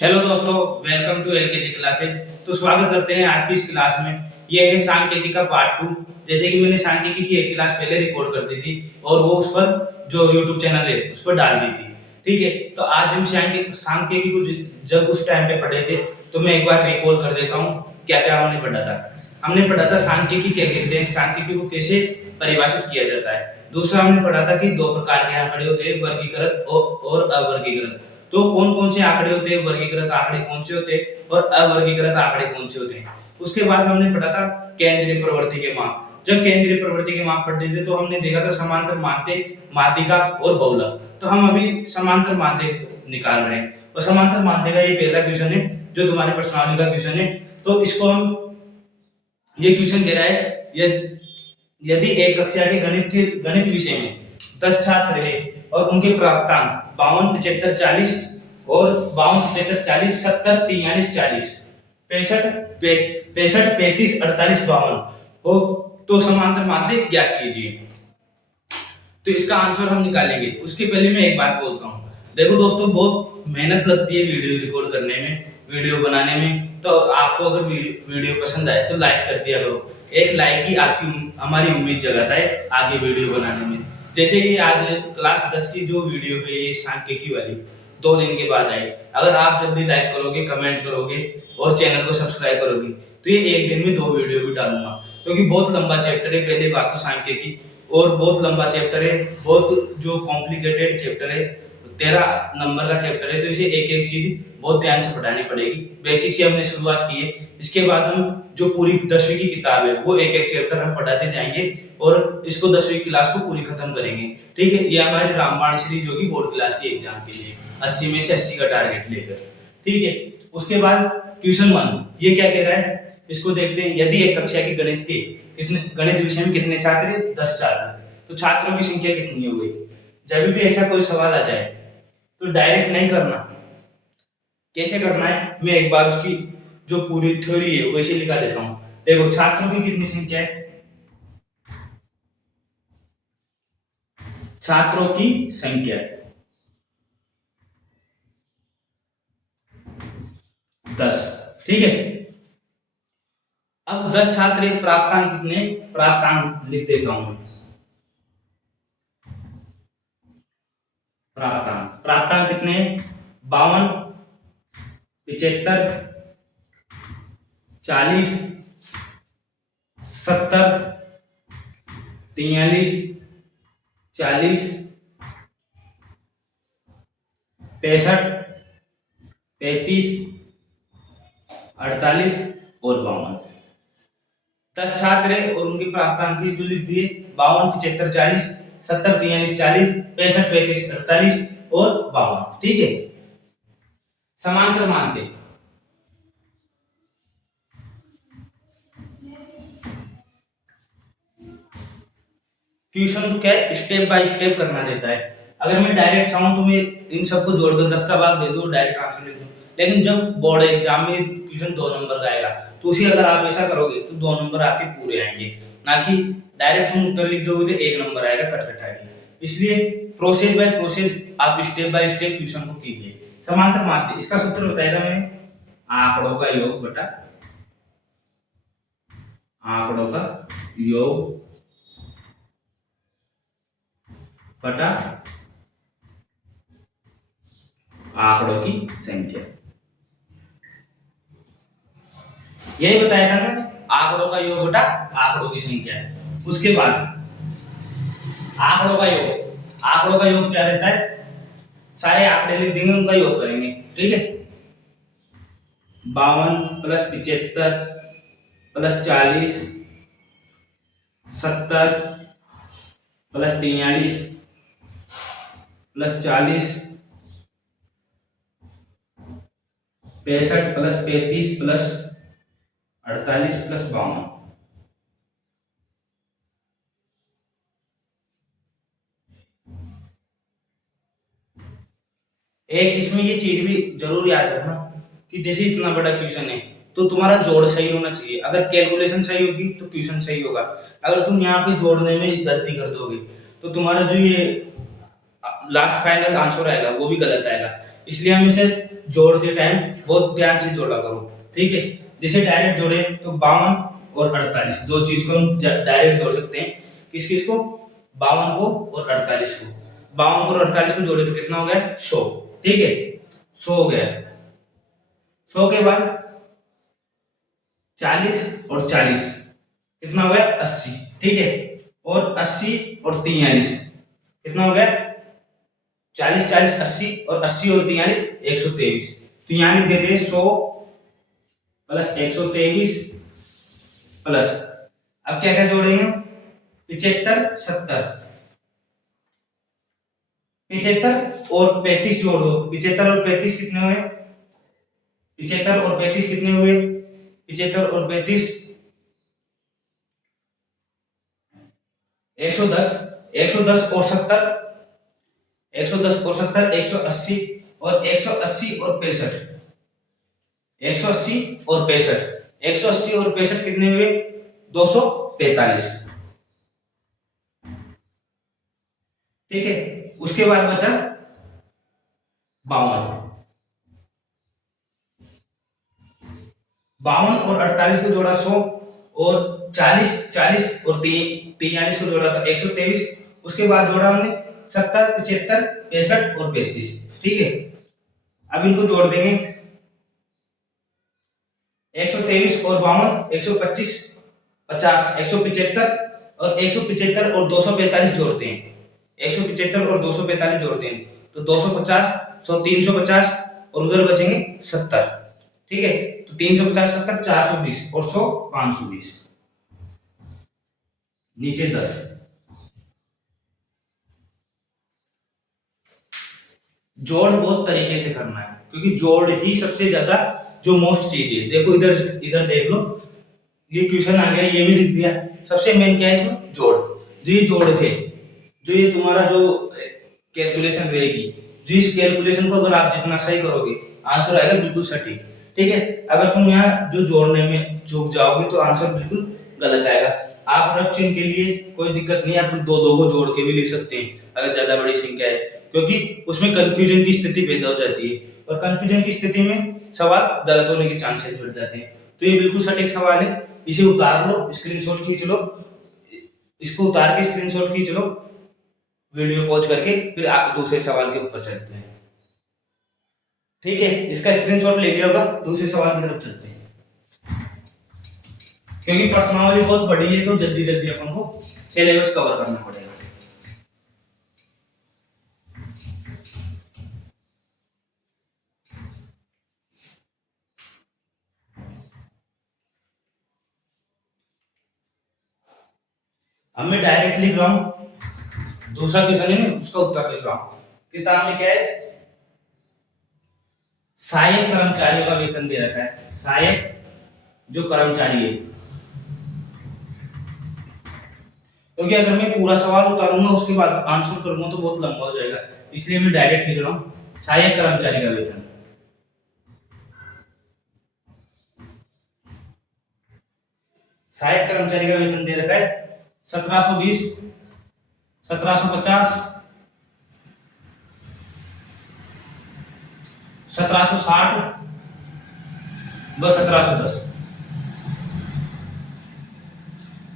Hello दोस्तों, welcome to LKG classes. तो स्वागत करते हैं आज की इस क्लास में। ये है सांख्यिकी का पार्ट 2। जैसे कि मैंने सांख्यिकी की एक क्लास पहले रिकॉर्ड कर दी थी और वो उस पर जो YouTube चैनल है उस पर डाल दी थी। ठीक है, तो आज हम सांख्यिकी को जब उस टाइम पे पढ़े थे तो मैं एक बार रिकॉल कर देता हूँ क्या क्या हमने पढ़ा था। हमने पढ़ा था सांख्यिकी क्या कहते हैं, सांख्यिकी को कैसे परिभाषित किया जाता है। दूसरा हमने पढ़ा था कि दो प्रकार के आंकड़े होते हैं, वर्गीकृत और अवर्गीकृत। तो कौन कौन से आंकड़े होते हैं, वर्गीकृत आंकड़े कौन से होते हैं और अवर्गीकृत आंकड़े कौन से होते हैं। उसके बाद हमने पढ़ा था केंद्रीय प्रवृत्ति के माप। जब केंद्रीय प्रवृत्ति के माप पढ़ते थे तो हमने देखा था समांतर माध्य, माध्यिका और बहुलक। तो हम अभी समांतर माध्य निकाल रहे हैं और समांतर माध्य का ये पहला क्वेश्चन है जो तुम्हारी प्रश्नावली का क्वेश्चन है। तो इसको हम ये क्वेश्चन कह रहा है, यदि एक कक्षा के गणित विषय में 10 छात्र है और उनके प्राप्तांक 52, 75, 40 और 52, 75, 40, 70, 43, 40, 65, 35, 48, 52 हो तो समांतर माध्य ज्ञात कीजिए। तो इसका आंसर हम निकालेंगे। उसके पहले मैं एक बात बोलता हूँ। देखो दोस्तों, बहुत मेहनत लगती है वीडियो रिकॉर्ड करने में, वीडियो बनाने में। तो आपको अगर वीडियो पसंद आए तो लाइक कर दिया करो। एक लाइक ही आपकी हमारी उम्मीद जगाता है आगे वीडियो बनाने में। जैसे कि आज क्लास 10 की जो वीडियो है ये सांख्यिकी वाली 2 दिन के बाद आई। अगर आप जल्दी लाइक करोगे, कमेंट करोगे और चैनल को सब्सक्राइब करोगे तो ये एक दिन में 2 वीडियो भी डालूंगा, क्योंकि बहुत लंबा चैप्टर है। पहले बात तो सांख्यिकी और बहुत लंबा चैप्टर है, बहुत जो कॉम्प्लिकेटेड चैप्टर है, 13 नंबर का चैप्टर है। तो इसे एक एक चीज बहुत ध्यान से पढ़ानी पड़ेगी। बेसिक से हमने शुरुआत की है, इसके बाद हम जो पूरी 10वीं की किताब है वो एक एक चैप्टर हम पढ़ाते जाएंगे और इसको 10वीं क्लास को पूरी खत्म करेंगे। ठीक है, ये हमारी रामबाण सीरीज होगी बोर्ड क्लास के एग्जाम के लिए, 80 में से 80 का टारगेट लेकर। ठीक है, उसके बाद क्वेश्चन 1 ये क्या कह रहा है, इसको देखते हैं। यदि एक कक्षा के गणित विषय में कितने छात्र हैं? 10 छात्र। तो छात्रों की संख्या कितनी हो गई? जब भी ऐसा कोई सवाल आ जाए तो डायरेक्ट नहीं करना। कैसे करना है, मैं एक बार उसकी जो पूरी थ्योरी है वैसे लिखा देता हूं। देखो, छात्रों की कितनी संख्या है? छात्रों की संख्या 10। ठीक है, अब 10 छात्र एक प्राप्तांक कितने? प्राप्तांक लिख देता हूं मैं। प्राप्तांक कितने? 52, 75, 40, 70, 43, 40, 65, 35, 48 और 52। 10 छात्र है और उनके प्राप्तांक जो लिख दिए 52, 75, 40, 70, 43, 40, 65, 35, 48 और 52। ठीक है, समांतर मानते क्वेश्चन क्या स्टेप बाय स्टेप करना देता है। अगर मैं डायरेक्ट चाहूं तो मैं इन सबको जोड़कर 10 का भाग दे दूं, डायरेक्ट आंसर लिख दूं। लेकिन जब बोर्ड एग्जाम में क्वेश्चन 2 नंबर का आएगा तो उसी अगर आप ऐसा करोगे तो 2 नंबर आपके पूरे आएंगे, ना कि डायरेक्ट तुम उत्तर लिख दोगे तो 1 नंबर आएगा कट के। इसलिए प्रोसेस बाय प्रोसेस आप स्टेप बाय स्टेप क्वेश्चन को कीजिए। समांतर माध्य, इसका सूत्र बताया था मैंने, आंकड़ों का योग बटा आंकड़ों का योग बटा आंकड़ों की संख्या। यही बताया था मैंने, आंकड़ों का योग बटा आंकड़ों की संख्या है। उसके बाद आंकड़ों का योग क्या रहता है? सारे आंकड़े लिख देंगे, उनका योग करेंगे। ठीक है, 52 plus 75 plus 40 70 plus 43 plus 40 65 plus 35 plus 48 plus 52। एक इसमें ये चीज भी जरूर याद रखना कि जैसे इतना बड़ा क्वेश्चन है तो तुम्हारा जोड़ सही होना चाहिए। अगर कैलकुलेशन सही होगी तो क्वेश्चन सही होगा। अगर तुम यहाँ पे जोड़ने में गलती कर दोगे तो तुम्हारा जो ये लास्ट फाइनल आंसर आएगा वो भी गलत आएगा। इसलिए हम इसे जोड़ते टाइम बहुत ध्यान से जोड़ा करो, ठीक है। जैसे डायरेक्ट जोड़े तो 52 और 48, दो चीज को हम डायरेक्ट जोड़ सकते हैं। किस किस को? 52 को और 48 को। 52 को और 48 को जोड़े तो कितना हो गया? 100, ठीक है, 100 हो गया। 100 के बाद 40 और 40 कितना हो गया? 80, ठीक है। और 80 और 43 कितना हो गया? 40 40 80 और 80 और 43 123। तो यहां लिख देते हैं 100 प्लस 123 प्लस, अब क्या क्या जोड़ेंगे? 75 70, 75 और 35 जोड़ दो। 75 और 35 कितने हुए? 75 और 35 कितने हुए? 75 और 35 110, 110 और 70, 110 और 70 180, और 180 और 65, 180 और 65, 180 और 65 कितने हुए? 245, ठीक है। उसके बाद बचा 52, 52 और 48 को जोड़ा 100, और 40 40 और 43 को जोड़ा था 123। उसके बाद जोड़ा हमने 70 75 65 और 35, ठीक है। अब इनको जोड़ देंगे 123 और 52 125 50 175, और 175 और 245 जोड़ते हैं। 175 और 245 जोड़ते हैं तो 250 100 350, और उधर बचेंगे 70, ठीक है। तो 350 70 420 और 100 520, नीचे 10। जोड़ बहुत तरीके से करना है, क्योंकि जोड़ ही सबसे ज्यादा जो मोस्ट चीज है। देखो इधर इधर देख लो, ये क्वेश्चन आ गया, ये भी लिख दिया। सबसे मेन क्या है इसमें? जोड़। जो ये जोड़ है, जो ये तुम्हारा जो कैलकुलेशन रहेगी, जो इस कैलकुलेशन को अगर आप जितना सही करोगे आंसर आएगा बिल्कुल सटीक, ठीक है। अगर तुम यहाँ जो जोड़ने में चूक जाओगे तो आंसर बिल्कुल गलत आएगा। आप रफ चिन्ह के लिए कोई दिक्कत नहीं है, आप दो दो को जोड़ के भी लिख सकते हैं अगर ज्यादा बड़ी संख्या है, क्योंकि उसमें कंफ्यूजन की स्थिति पैदा हो जाती है, और कंफ्यूजन की स्थिति में सवाल गलत होने के चांसेस बढ़ जाते हैं। तो ये बिल्कुल सटीक सवाल है, इसे उतार लो, स्क्रीनशॉट खींच लो, इसको उतार के स्क्रीनशॉट खींच लो, वीडियो पॉज करके फिर आप दूसरे सवाल के ऊपर चलते हैं, ठीक है। इसका स्क्रीनशॉट ले लिया होगा, दूसरे सवाल की तरफ चलते हैं, क्योंकि प्रश्नावली बहुत बड़ी है तो जल्दी जल्दी अपन को सिलेबस कवर करना पड़ेगा। अब मैं डायरेक्ट लिख रहा हूं, दूसरा क्वेश्चन है उसका उत्तर लिख रहा हूं। किताब में क्या है? सहायक कर्मचारियों का वेतन दे रखा है। सहायक जो कर्मचारी है, क्योंकि अगर मैं पूरा सवाल उतारूंगा उसके बाद आंसर करूंगा तो बहुत लंबा हो जाएगा, इसलिए मैं डायरेक्ट लिख रहा हूं सहायक कर्मचारी का वेतन। सहायक कर्मचारी का वेतन दे रखा है 1720, 1750, 1760 व 1710,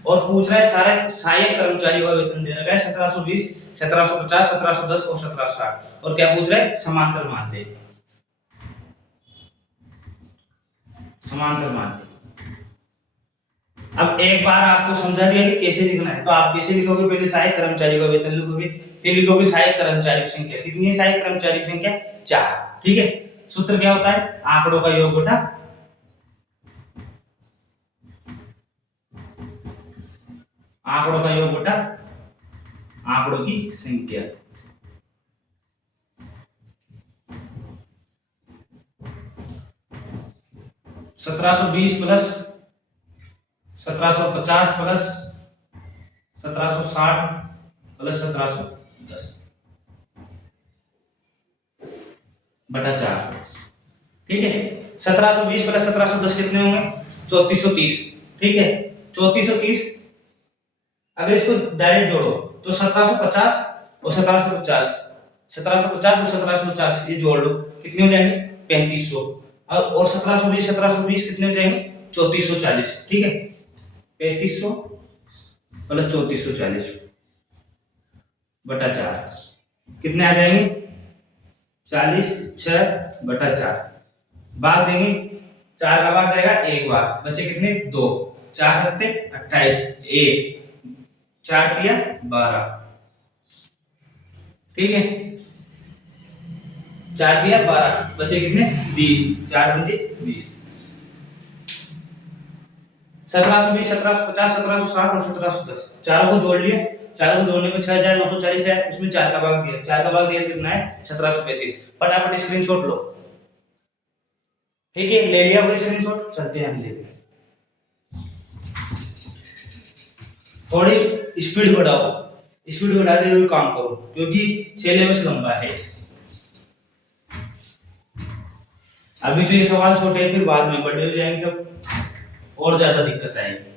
और पूछ रहा है सारे सहायक कर्मचारियों का वेतन दे रखा है 1720, 1750, 1710 और 1760, और क्या पूछ रहा है? समांतर माध्य। समांतर माध्य। अब एक बार आपको समझा दिया कि कैसे लिखना है, तो आप कैसे लिखोगे? पहले सहायक कर्मचारी का वेतन लिखोगे, फिर लिखोगे सहायक कर्मचारी की संख्या। कितनी है सहायक कर्मचारी की संख्या? 4, ठीक है। सूत्र क्या होता है? आंकड़ों का योग बटा आंकड़ों का योग बटा आंकड़ों की संख्या। सत्रह सौ 20 प्लस 1750 प्लस 1760 प्लस 1710 बटा 4, ठीक है। 1720 प्लस 1710 कितने होंगे? 3430, ठीक है। 3430 अगर इसको डायरेक्ट जोड़ो तो 1750 और 1750 1750 और 1750 ये जोड़ लो, कितने हो जाएंगे 3500। और 1720 कितने हो जाएंगे 3440। ठीक है, 3500 प्लस 3440 बटा 4 कितने आ जाएंगे 40 6 बटा 4। भाग देंगे, 4 का भाग जाएगा 1 बार, बचे कितने 2, 4 सत्ते 28, 1 4 दिया 12। ठीक है, 4 दिया 12, बचे कितने 20, 4 बचे 20। 1720 1750 1760 और 1710 चारों को जोड़ लिए, चारों को जोड़ने पे 6940 है, उसमें 4 का भाग दिया, 4 का भाग दिया कितना है 1735। फटाफट स्क्रीनशॉट लो। ठीक है, ले लिया होगा स्क्रीनशॉट, चलते हैं ले। थोड़ी स्पीड बढ़ाओ, स्पीड बढ़ाते हुए काम करो क्योंकि सिलेबस लंबा है। अभी तो ये सवाल छोटे हैं, फिर बाद में बड़े हो जाएंगे तब और ज्यादा दिक्कत आएगी।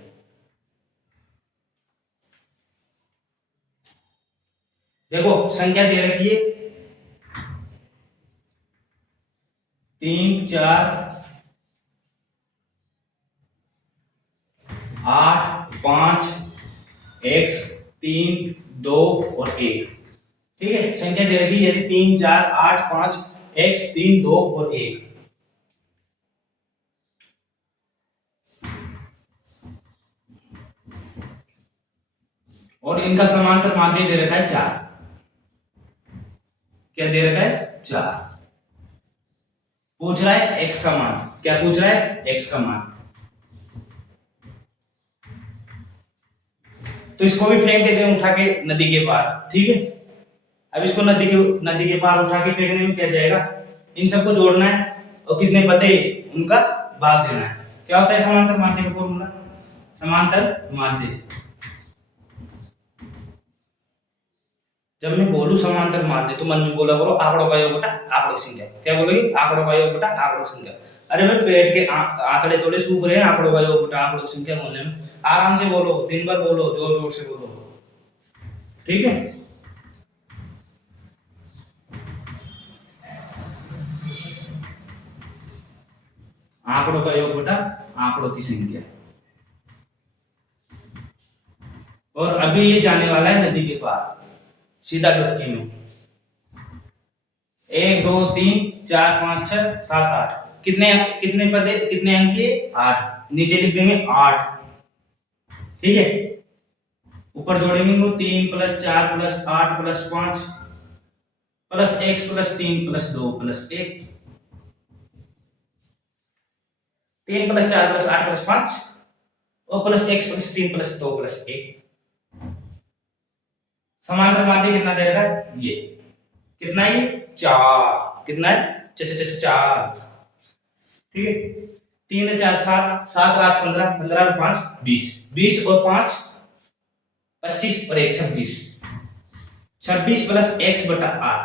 देखो संख्या दे रखी है 3 4 8 5 x 3 2 और 1। ठीक है, संख्या दे रखी है यदि 3 4 8 5 x 3 2 और 1। और इनका समांतर माध्य दे रखा है 4। क्या दे रखा है 4। पूछ रहा है x का मान, क्या पूछ रहा है x का मान। तो इसको भी फेंक देते हैं उठा के नदी के पार। ठीक है, अब इसको नदी के पार उठा के फेंकने में क्या जाएगा, इन सबको जोड़ना है और कितने पते उनका भाग देना है। क्या होता है समांतर माध्य का फॉर्मूला, समांतर माध्य। जब मैं बोलूं समांतर माध्य तो मन में बोला करो आंकड़ों का योग बटा आंकड़ों की संख्या। क्या बोलोगे, आंकड़ों का योग बटा आंकड़ों की संख्या। अरे भाई पेट के आंकड़े थोड़े सूख रहे हैं, आंकड़ों का योग बटा आंकड़ों की संख्या बोलने में आराम से बोलो, दिन भर बोलो, जोर जोर से बोलो। ठीक है, आंकड़ों का योग बटा आंकड़ों की संख्या। और अभी ये जाने वाला है नदी के पार सीधा डुबकी में। 1 2 3 4 5 6 7 8 कितने कितने पद है, कितने अंक है 8। नीचे लिख देंगे 8। ठीक है, ऊपर जोड़ेंगे तो 3 + 4 + 8 + 5 प्लस x + 3 + 2 + 1। 3 + 4 + 8 + 5 और प्लस x + 3 + 2 + 1। समांतर माध्य कितना दे रखा है, ये कितना है 4। कितना है 4। ठीक है, 3 4 7 7 8 15 15 और 5 20 20 और 5 25 और 1 26 26 + x बटा 8।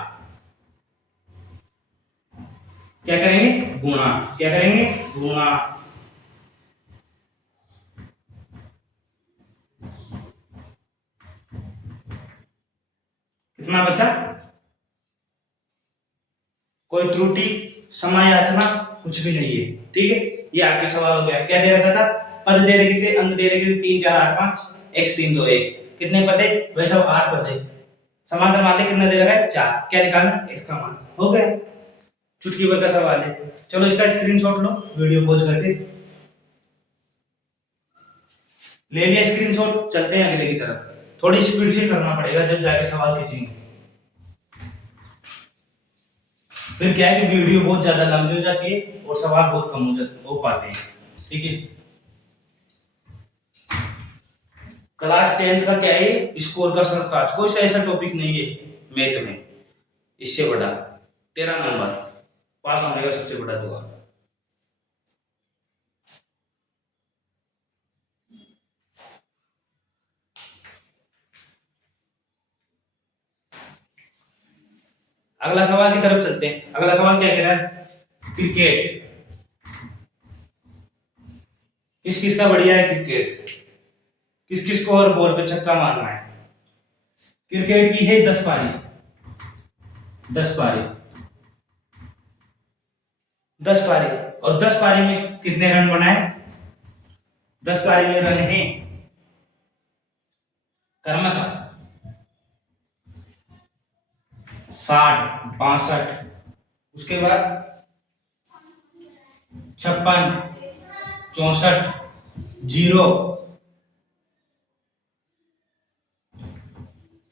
क्या करेंगे गुणा, क्या करेंगे गुणा। कितना बचा, कोई त्रुटि समय याचना कुछ भी नहीं है। ठीक है, ये आपके सवाल हो गया। क्या दे रखा था, पद दे रखे थे, अंक दे रखे थे 3 4 8 5 x 3 2 1। कितने पद है भाई साहब 8 पद है। समांतर माध्य कितना दे रखा है 4। क्या निकालना x का मान, हो गया, चुटकी भर का सवाल है। चलो इसका स्क्रीनशॉट लो वीडियो पॉज करके, ले लिया स्क्रीनशॉट। चलते हैं अगले की तरफ, थोड़ी स्पीड से करना पड़ेगा जब जाके सवाल खींचेंगे, फिर क्या है कि वीडियो बहुत ज्यादा लंबी हो जाती है और सवाल बहुत कम हो पाते हैं। ठीक है, क्लास 10th का क्या है स्कोर का सरताज, कोई सा ऐसा टॉपिक नहीं है मैथ में इससे बड़ा। 13 नंबर पास होने का सबसे बड़ा जवाब। अगला सवाल की तरफ चलते हैं। अगला सवाल क्या कह रहा है, क्रिकेट किस किस का बढ़िया है, क्रिकेट किस किस को और बॉल पे छक्का मारना है। क्रिकेट की है 10 पारी, 10 पारी, 10 पारी। और 10 पारी में कितने रन बनाए? 10 पारी में रन है क्रमशः 60, 62, उसके बाद 56, 64, 0,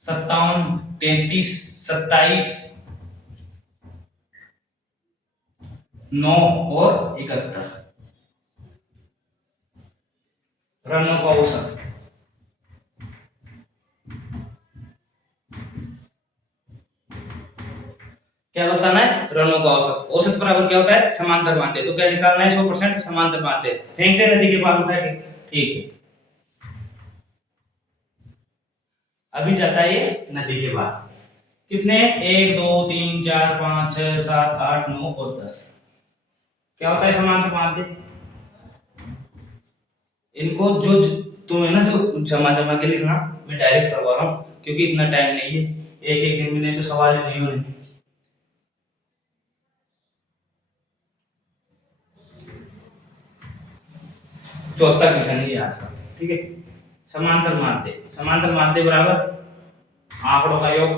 57, 33, 27, 9 और 71 रनों का औसत। क्या बताना है? रनों का औसत। औसत बराबर क्या होता है? समांतर बांधे। तो क्या निकालना है? 100% समांतर बांधे। फेंकते नदी के पार उठा के। ठीक है, अभी जाता है ये नदी के पार। कितने? 1 2 3 4 5 6 7 8 9 और 10। क्या होता है समांतर बांधे? इनको जो तुम्हें ना जो जमा जमा के लिखना, मैं डायरेक्ट करवा रहा हूँ क्योंकि इतना टाइम नहीं है। एक एक दिन में नहीं तो सवाल ही नहीं होने। चौथा क्वेश्चन है ये आज का। ठीक है, समांतर माध्य। समांतर माध्य बराबर आंकड़ों का योग।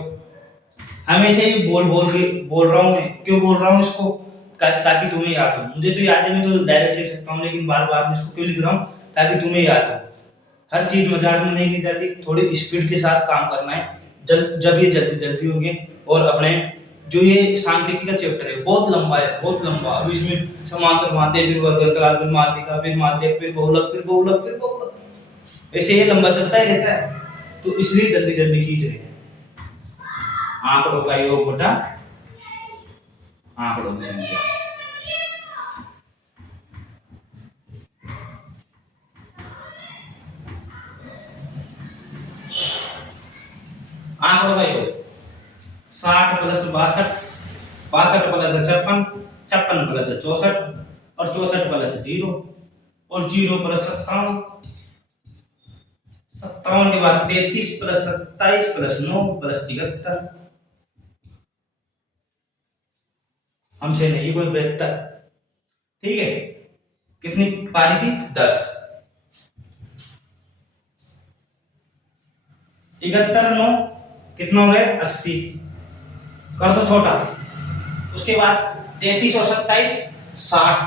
हमेशा ही बोल रहा हूँ मैं। क्यों बोल रहा हूँ इसको? ताकि तुम्हें याद हो। मुझे तो याद है, मैं तो डायरेक्ट लिख सकता हूँ, लेकिन बार बार मैं इसको क्यों लिख रहा हूँ? ताकि तुम्हें याद हो। हर चीज मजाक में नहीं ली जाती, थोड़ी स्पीड के साथ काम करना है। जब ये जल्दी जल्दी होंगे। और अपने जो ये सांख्यिकी का चैप्टर है बहुत लंबा है, बहुत लंबा। अब इसमें समांतर माध्य, फिर वर्गतल, फिर माध्यिका, फिर माध्य, फिर बहुलक, फिर बहुलक, फिर बहुलक, ऐसे ये लंबा चलता ही रहता है। तो इसलिए जल्दी जल्दी खींच रहे हैं। आंकड़ों का योग बटा आंकड़ों की संख्या। आंकड़ों का योग 60 प्लस 62, 62 प्लस 56, 56 प्लस 64 और 64 प्लस 0 और 0 प्लस 57, 57 के बाद 33 प्लस 27 प्लस 9 प्लस 73। हमसे नहीं कोई बेहतर। ठीक है, कितनी पारी थी? 10। 71 9 कितना हो गए? 80। कर दो छोटा। उसके बाद 33 और 27 60,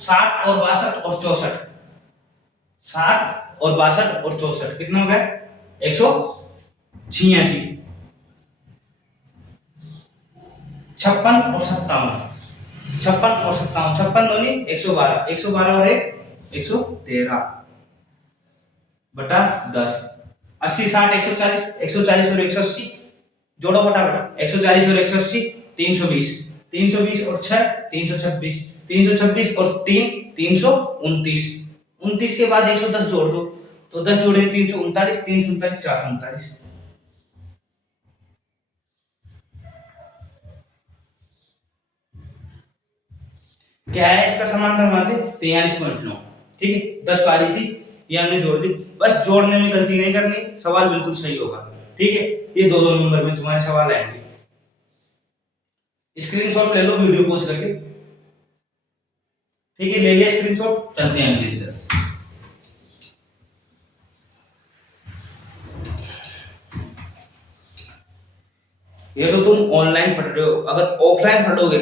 60 और 62 और 64, 60 और 62 और 64 कितना हो गया? 186। 56 और 57, 56 और 57, 56 दूनी 112, 112 और 1 113 बटा 10। 80 60 140, 140 और 180 जोड़ो बटा बटा। 140 और 180 320, 320 और 6 326, 326 और 3 329, 29 के बाद 110 जोड़ दो। तो 10 जोड़े 339, 339 439। क्या है इसका समांतर माध्य? 43.9। ठीक है, 10 पारी थी, ये हमने जोड़ दी। बस जोड़ने में गलती नहीं करनी, सवाल बिल्कुल सही होगा। ठीक है, ये दो दो नंबर में तुम्हारे सवाल आएंगे। स्क्रीनशॉट ले लो वीडियो पॉज करके। ठीक है, ले लिया स्क्रीनशॉट, चलते हैं अगली तरफ। ये तो तुम ऑनलाइन पढ़ रहे हो, अगर ऑफलाइन पढ़ोगे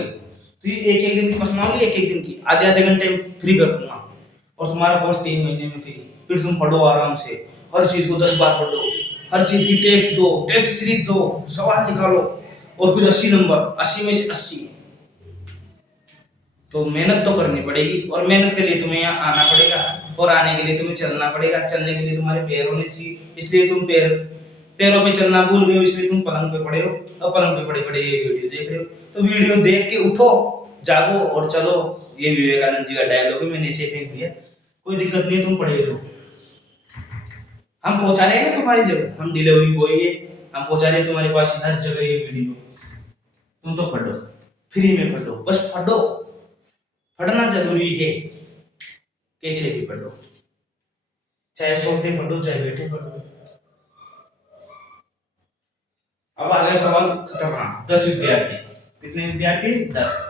तो ये एक एक दिन की पर्सनली, एक एक दिन की आधे आधे घंटे फ्री कर दूंगा और तुम्हारा कोर्स 3 महीने में फ्री। फिर तुम पढ़ो आराम से, हर चीज को 10 बार पढ़ो, हर चीज की टेस्ट दो, टेस्ट सीरीज दो, सवाल निकालो और फिर 80 नंबर, 80 में से 80। तो मेहनत तो करनी पड़ेगी और मेहनत के लिए तुम्हें यहाँ आना पड़ेगा और आने के लिए तुम्हें चलना पड़ेगा। चलने के लिए तुम्हारे पैर होने चाहिए, इसलिए तुम पैरों पे चलना भूल गए हो, इसलिए तुम पलंग पे पड़े हो और पलंग पे पड़े पड़े ये वीडियो देख रहे हो। तो वीडियो देख के उठो, जागो और चलो। ये विवेकानंद जी का डायलॉग है, मैंने इसे फेंक दिया। कोई दिक्कत नहीं है, तुम पढ़े रहो। हम पहुंचा रहे हैं तुम्हारी जगह, हम डिलीवरी बॉय है, हम पहुंचा रहे हैं तुम्हारे पास हर जगह ये वीडियो। तुम तो पढ़ो, फ्री में पढ़ो, बस पढ़ो। पढ़ना जरूरी है, कैसे भी पढ़ो, चाहे सोते पढ़ो चाहे बैठे पढ़ो। अब आ गया सवाल खतरनाक। 10 विद्यार्थी, कितने विद्यार्थी? 10।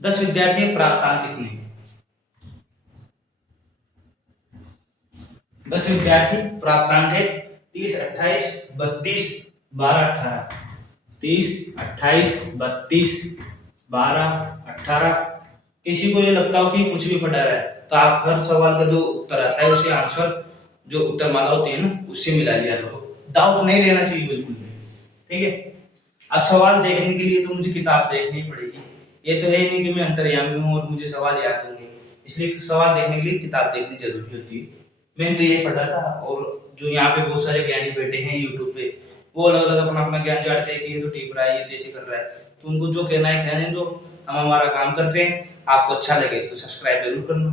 10 विद्यार्थी, प्राप्तांक कितने? 10 विद्यार्थी, प्राप्तांक है 30, 28, 32, 12, 18। 30, 28, 32, 12, 18। किसी को ये लगता हो कि कुछ भी पढ़ा रहा है तो आप हर सवाल का जो उत्तर आता है उसके आंसर जो उत्तर माला होती है ना उससे मिला लिया करो। डाउट नहीं लेना चाहिए बिल्कुल भी, ठीक है। अब सवाल देखने के लिए तो मुझे किताब देखनी पड़ेगी। ये तो है नहीं कि मैं अंतर्यामी हूँ और मुझे सवाल याद होंगे, इसलिए सवाल देखने के लिए किताब देखनी जरूरी होती है। मैंने तो ये पढ़ा था। और जो यहाँ पे बहुत सारे ज्ञानी बैठे हैं यूट्यूब पे, वो अलग अलग अपना अपना ज्ञान चाटते हैं कि ये तो ठीक रहा है, ये तो ऐसे कर रहा है। तो उनको जो कहना है कहने दो, हम हमारा काम करते हैं। आपको अच्छा लगे तो सब्सक्राइब जरूर करना।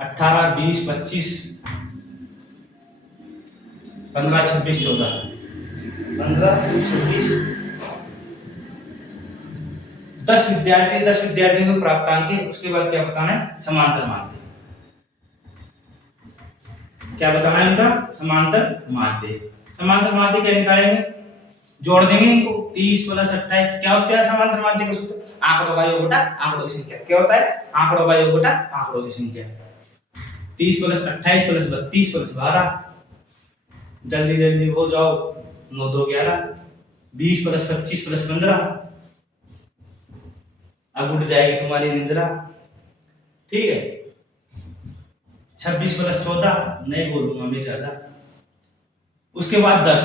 18, 20, 25, 15, 26, 14, 15, 26, 10 विद्यार्थी, 10 विद्यार्थियों को प्राप्तांक है। उसके बाद क्या बताना है? समांतर माध्य। क्या बताना है इनका? समांतर माध्य। समांतर माध्य क्या निकालेंगे? जोड़ देंगे इनको। 30 प्लस 28 क्या होता है समांतर माध्य का सूत्र? आंकड़ों का योग बटा आंकड़ों की संख्या। क्या होता है? आंकड़ों का योग बटा आंकड़ों की संख्या। 30 प्लस 28 प्लस 32 प्लस 12, जल्दी जल्दी हो जाओ, 9 2 11। 20 प्लस 25 प्लस 15, अब उठ जाएगी तुम्हारी निंद्रा, ठीक है। 26 प्लस 14, नहीं बोलूंगा मैं ज्यादा। उसके बाद 10,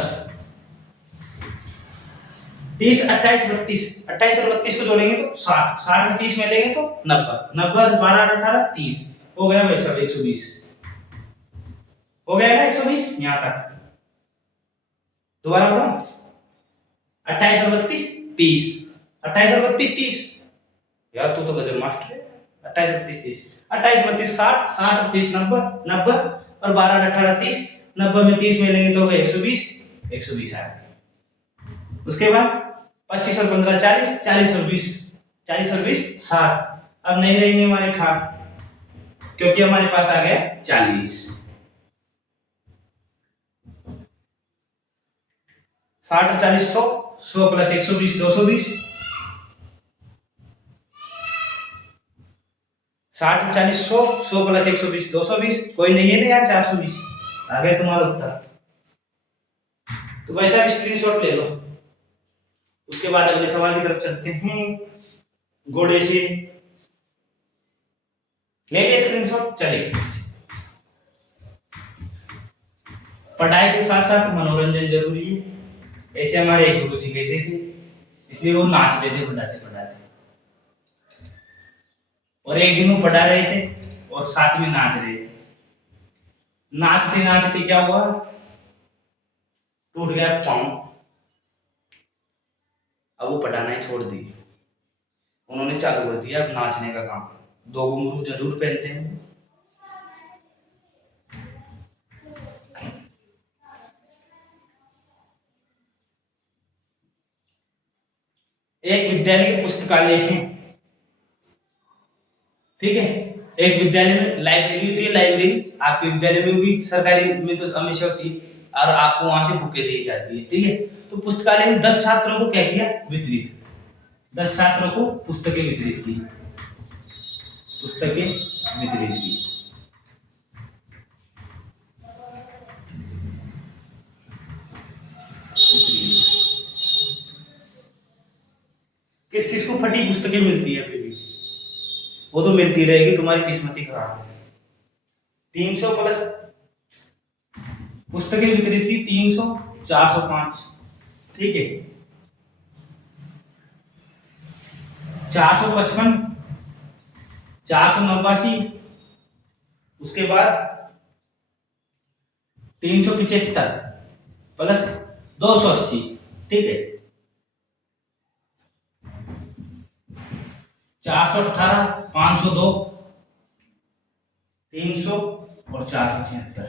30, 28, 32, 28 और 32 को जोड़ेंगे तो 60, 60 में 30 में लेंगे तो 90, 90, 12, 18, 30 हो गया भाई सब 120 हो गया ना 120 यहां तक। दोबारा बताऊं? 28 और 32 30, 28 और 32 30। यार तू तो गजब मास्टर है। 28 और 32 30, 28 32 60, 60 और 30 90, 90 और 12 18 30, 90 में 30 में लेंगे तो हो गया 120, 120 आया। उसके बाद 25 और 15 40, 40 और 20, 40 और 20 60। अब नहीं रहेंगे हमारे 60 क्योंकि हमारे पास आ गया 40। 60 और 40 100, 100 प्लस 120 220। 60 और 40 100, 100 प्लस 120 220। कोई नहीं है ना यार 420। आ गया तुम्हारा उत्तर। तो वैसा स्क्रीनशॉट ले लो। उसके बाद अगले सवाल की तरफ चलते हैं। घोड़े से ले लिया स्क्रीनशॉट, चलिए। पढ़ाई के साथ साथ मनोरंजन जरूरी है, ऐसे हमारे एक गुरु जी कहते थे, इसलिए वो नाचते थे पढ़ाते पढ़ाते। और एक दिन वो पढ़ा रहे थे और साथ में नाच रहे थे। नाचते नाचते क्या हुआ? टूट गया पाँव। अब वो पढ़ाना ही छोड़ दी, उन्होंने चालू कर दिया अब नाचने का काम। दो घुंघरू जरूर पहनते हैं। एक विद्यालय के पुस्तकालय में, ठीक है, एक विद्यालय में लाइब्रेरी होती है। लाइब्रेरी आपके विद्यालय में होगी, सरकारी में तो हमेशा होती है, और आपको वहां से बुकें दी जाती है, ठीक है। तो पुस्तकालय में 10 छात्रों को क्या किया? वितरित। 10 छात्रों को पुस्तकें वितरित की, पुस्तकें वितरित की। किस किस को फटी पुस्तकें मिलती है अभी भी? वो तो मिलती रहेगी, तुम्हारी किस्मत ही खराब है। 300 प्लस पुस्तकें वितरित की, 300, 405, ठीक है। 455, 489, उसके बाद 375 प्लस 280, ठीक है। 418, 502, 300 और 476,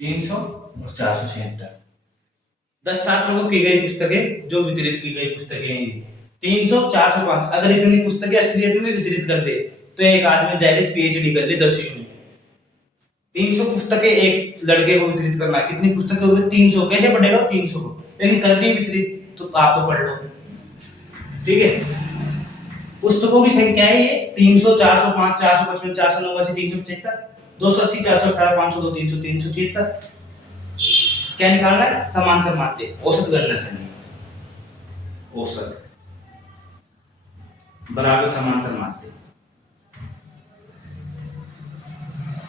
300 और 476। 10 छात्रों को की गई पुस्तकें, जो वितरित की गई पुस्तकें हैं 300, 405। अगर इतनी पुस्तकें असलियत में वितरित कर दे तो एक आदमी डायरेक्ट पीएचडी कर ले 10वीं में। 300 पुस्तकें एक लड़के को वितरित करना, कितनी पुस्तकें हो गई? 300। कैसे पढ़ेगा 300 को? लेकिन कर दी वितरित तो आप तो पढ़ लो, ठीक है। पुस्तकों की संख्या है ये 300, 405, 455, 489, 375, 280, 418, 502, 300, 376। क्या निकालना है? समांतर माध्य, औसत गणना करनी है। औसत बराबर समांतर माध्य।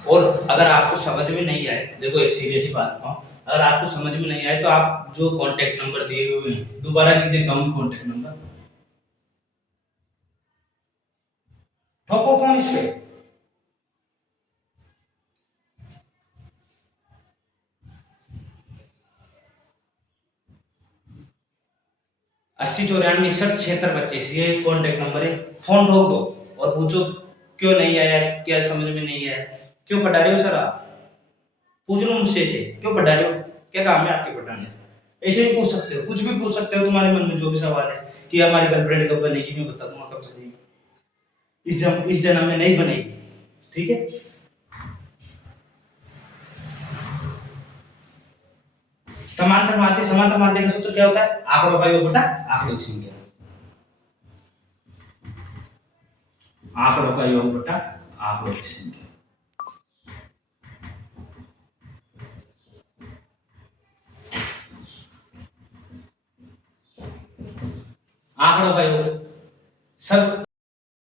और अगर आपको समझ में नहीं आए, देखो एक सीरियस ही बात बताऊं, अगर आपको समझ में नहीं आए तो आप जो कांटेक्ट नंबर दिए हुए हैं, दोबारा लिख देता हूं कांटेक्ट नंबर। ठोको कौन इस पे? अस्सी 94 61 76 25, ये कांटेक्ट नंबर है। फोन ठोक दो और पूछो क्यों नहीं आया, क्या समझ में नहीं आया, क्यों पढ़ा रहे हो सर आप? पूछ लो मुझसे से, क्यों पढ़ा रहे हो, क्या काम है आपके पढ़ाने से? ऐसे भी पूछ सकते हो, कुछ भी पूछ सकते हो, तुम्हारे मन में जो भी सवाल है कि हमारी गर्लफ्रेंड कब बनेगी, मैं बता दूंगा कब बनेगी। इस जन्म में नहीं बनेगी, ठीक है। समांतर माध्य का सूत्र क्या होता है? आंकड़ों का योग बटा आंकड़ों की संख्या। आंकड़ों का योग बटा आंकड़ों की संख्या। आंकड़ों का योग सब